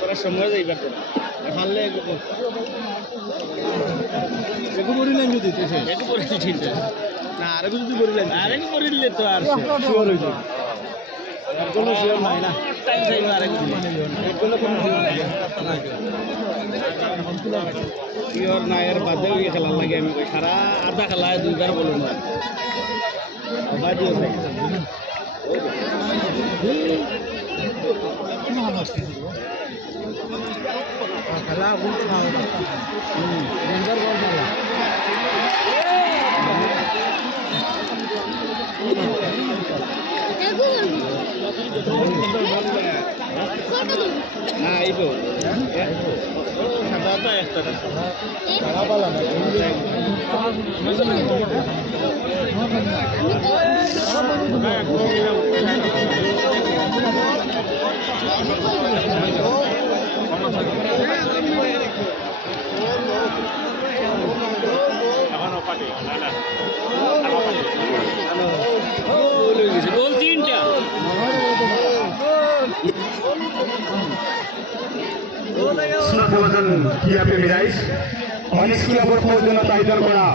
তোরা সময় যাইবার ভালো না আরেকটু যদি বলিলেন আরেক বলিলে তো আর শিওর হইল কোনো শিওর নাই না টাইম চাইবে আরেক এগুলো কোনো শিওর নাই আর বাদে গিয়ে খেলার লাগে আমি সারা আধা খেলায় দুইবার বলুন না বাদিও চাই খেলা বলতে খাওয়া ডেঞ্জার বল খেলা না আইব সাদাটা একটা সাদা পালা না গোল তিনটা অনেক ক্লাবের জন্য আয়োজন করা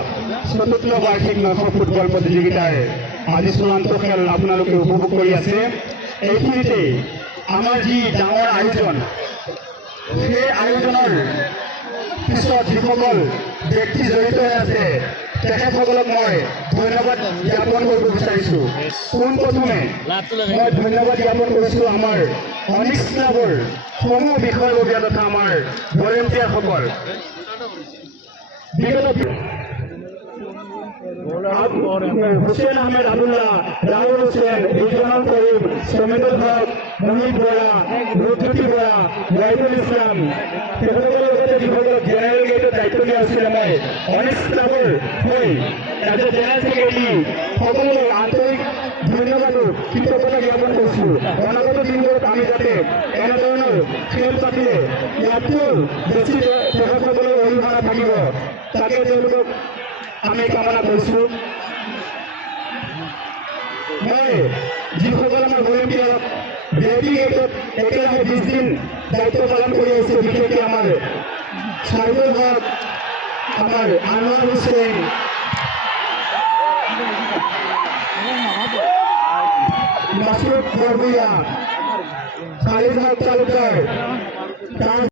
৭৭ বার্ষিক নৈশ ফুটবল প্রতিযোগিতায় আজি চূড়ান্ত খেল আপোনালোকে উপভোগ কৰি আছে। এইখিনিতে আমাৰ যি ডাঙৰ আয়োজন সেই আয়োজনৰ পিছত যিসকল ব্যক্তি জড়িত হৈ আছে তেখেতসকলক মই ধন্যবাদ জ্ঞাপন কৰিব বিচাৰিছোঁ। পোনপ্ৰথমে মই ধন্যবাদ জ্ঞাপন কৰিছোঁ আমাৰ অনিশ ক্লাবৰ সমূহ বিষয়ববীয়া তথা আমাৰ ভলেণ্টিয়াৰসকল। হুসেন আহমেদ আবুল্লাহ, রাহুল হোসেন, রিজওয়ানুল করিম, সমিদুল হক, মোহিত বরা, রুদ্রতি বরা, ওয়াহিদুল ইসলাম তেখেতসকলৰ সৈতে যিসকলক জেনেৰেল গেটৰ দায়িত্ব দিয়া হৈছিলে মই অনিশ ক্লাবৰ হৈ এজ এ জেনেৰেল ছেক্ৰেটাৰী সকলো আন্তৰিক ধন্যবাদ কৃতজ্ঞতা জ্ঞাপন কৰিছোঁ। অনাগত দিনবোৰত আমি যাতে এনেধৰণৰ খেল পাতিলে ইয়াতকৈ বেছি তেখেতসকলৰ অৰিহণা থাকিব তাকে তেওঁলোকক আমি কামনা কৰিছোঁ। মই যিসকল আমাৰ ভলেণ্টিয়াৰ ভিআইপি গেটত একেৰাহে 20 দিন দায়িত্ব পালন কৰি আহিছে, বিশেষকৈ আমাৰ চাইদুল হক, আমাৰ আনোয়ার হোসেন, মাসুদ বৰভূঞা, খালিদ হক তালুকদাৰ।